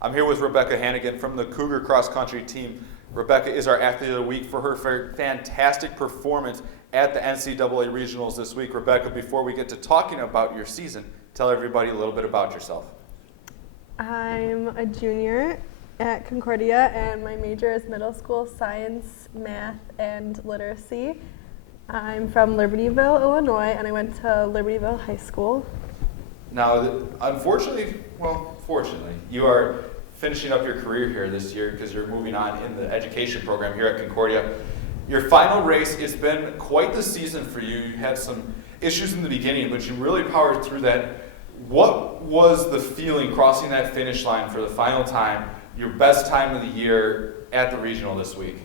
I'm here with Rebekah Hanagan from the Cougar Cross Country team. Rebekah is our Athlete of the Week for her fantastic performance at the NCAA Regionals this week. Rebekah, before we get to talking about your season, tell everybody a little bit about yourself. I'm a junior at Concordia, and my major is middle school science, math, and literacy. I'm from Libertyville, Illinois, and I went to Libertyville High School. Now, fortunately, you are finishing up your career here this year because you're moving on in the education program here at Concordia. Your final race, it's been quite the season for you. You had some issues in the beginning, but you really powered through that. What was the feeling crossing that finish line for the final time, your best time of the year at the regional this week?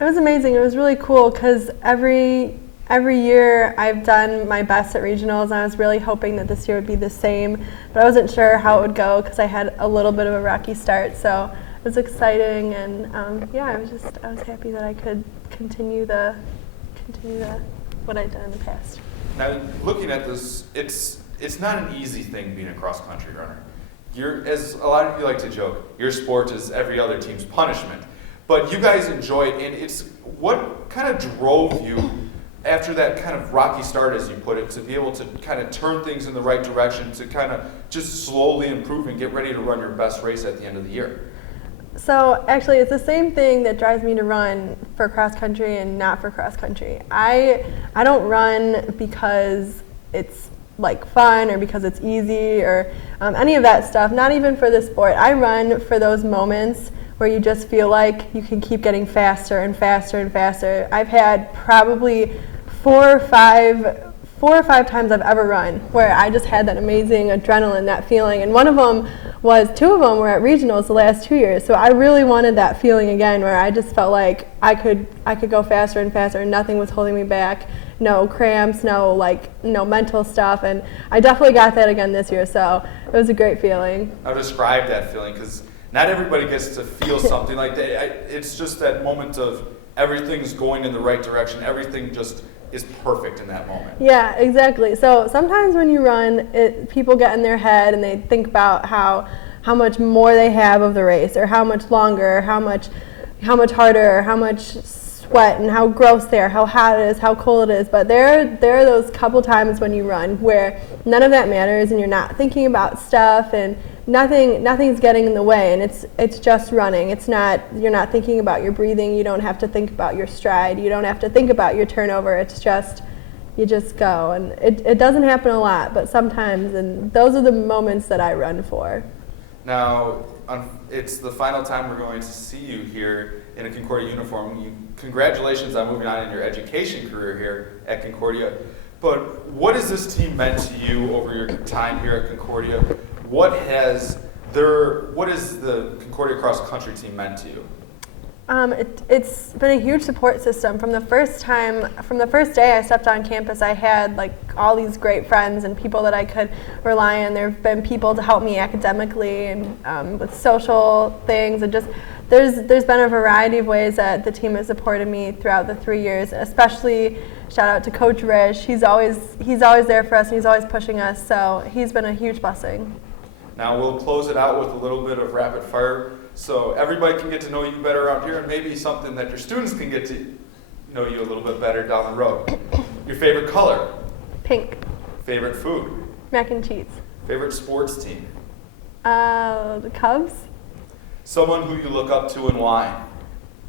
It was amazing. It was really cool because every year I've done my best at regionals, and I was really hoping that this year would be the same, but I wasn't sure how it would go because I had a little bit of a rocky start. So it was exciting, and I was happy that I could continue what I'd done in the past. Now, looking at this, it's not an easy thing being a cross-country runner. As a lot of you like to joke, your sport is every other team's punishment. But you guys enjoy it, and what kind of drove you after that kind of rocky start, as you put it, to be able to kind of turn things in the right direction, to kind of just slowly improve and get ready to run your best race at the end of the year? So actually, it's the same thing that drives me to run for cross country and not for cross country. I don't run because it's like fun or because it's easy or any of that stuff, not even for the sport. I run for those moments where you just feel like you can keep getting faster and faster and faster. I've had probably four or five times I've ever run where I just had that amazing adrenaline, that feeling. And two of them were at regionals the last 2 years. So I really wanted that feeling again, where I just felt like I could go faster and faster, and nothing was holding me back. No cramps, no mental stuff, and I definitely got that again this year. So it was a great feeling. I'll describe that feeling because not everybody gets to feel something like that. It's just that moment of everything's going in the right direction. Everything just is perfect in that moment. Yeah, exactly. So sometimes when you run, people get in their head and they think about how much more they have of the race, or how much longer, how much harder, or how much sweat, and how gross they are, how hot it is, how cold it is. But there are those couple times when you run where none of that matters, and you're not thinking about stuff, and nothing's getting in the way, and it's just running. You're not thinking about your breathing. You don't have to think about your stride. You don't have to think about your turnover. It's just, you just go, and it doesn't happen a lot, but sometimes, and those are the moments that I run for. Now, it's the final time we're going to see you here in a Concordia uniform. Congratulations on moving on in your education career here at Concordia. But what has this team meant to you over your time here at Concordia? What has the Concordia Cross Country team meant to you? It's been a huge support system. From the first day I stepped on campus, I had all these great friends and people that I could rely on. There have been people to help me academically and with social things, and just there's been a variety of ways that the team has supported me throughout the 3 years. Especially shout out to Coach Rish. He's always there for us, and he's always pushing us. So he's been a huge blessing. Now we'll close it out with a little bit of rapid fire, so everybody can get to know you better around here, and maybe something that your students can get to know you a little bit better down the road. Your favorite color? Pink. Favorite food? Mac and cheese. Favorite sports team? The Cubs. Someone who you look up to and why?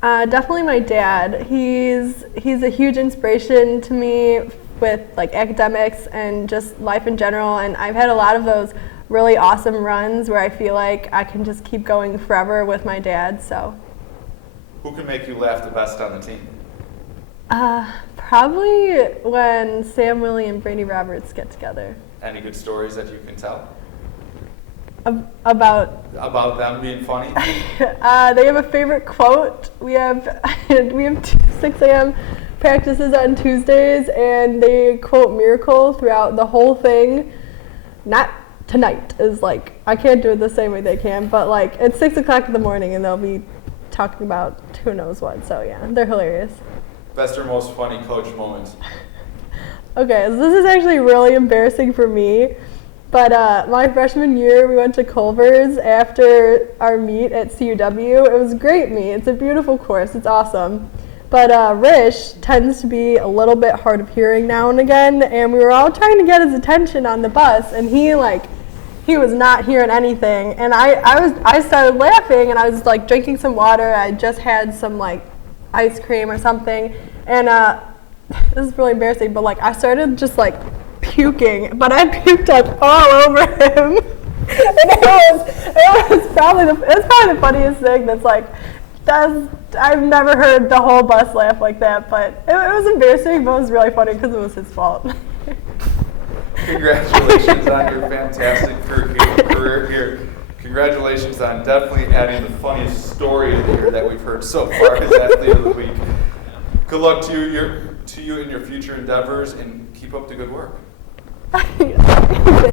Definitely my dad. He's a huge inspiration to me with academics and just life in general, and I've had a lot of those really awesome runs where I feel like I can just keep going forever with my dad. So who can make you laugh the best on the team? Probably when Sam, Willie, and Brady Roberts get together. Any good stories that you can tell? About them being funny? They have a favorite quote. We have 6 a.m. practices on Tuesdays, and they quote "miracle" throughout the whole thing. Not tonight is I can't do it the same way they can, but it's 6 o'clock in the morning and they'll be talking about who knows what. So yeah, they're hilarious. Best or most funny coach moments? Okay, so this is actually really embarrassing for me, But my freshman year, we went to Culver's after our meet at CUW. It was a great meet. It's a beautiful course. It's awesome. But Rish tends to be a little bit hard of hearing now and again, and we were all trying to get his attention on the bus, and he was not hearing anything. And I started laughing, and I was like drinking some water. I just had some like ice cream or something, and this is really embarrassing, but like I started just like puking, but I puked like all over him. And it was probably the funniest thing. I've never heard the whole bus laugh like that, but it was embarrassing, but it was really funny because it was his fault. Congratulations on your fantastic career here. Congratulations on definitely adding the funniest story of the year that we've heard so far as Athlete of the Week. Good luck to you in your future endeavors, and keep up the good work.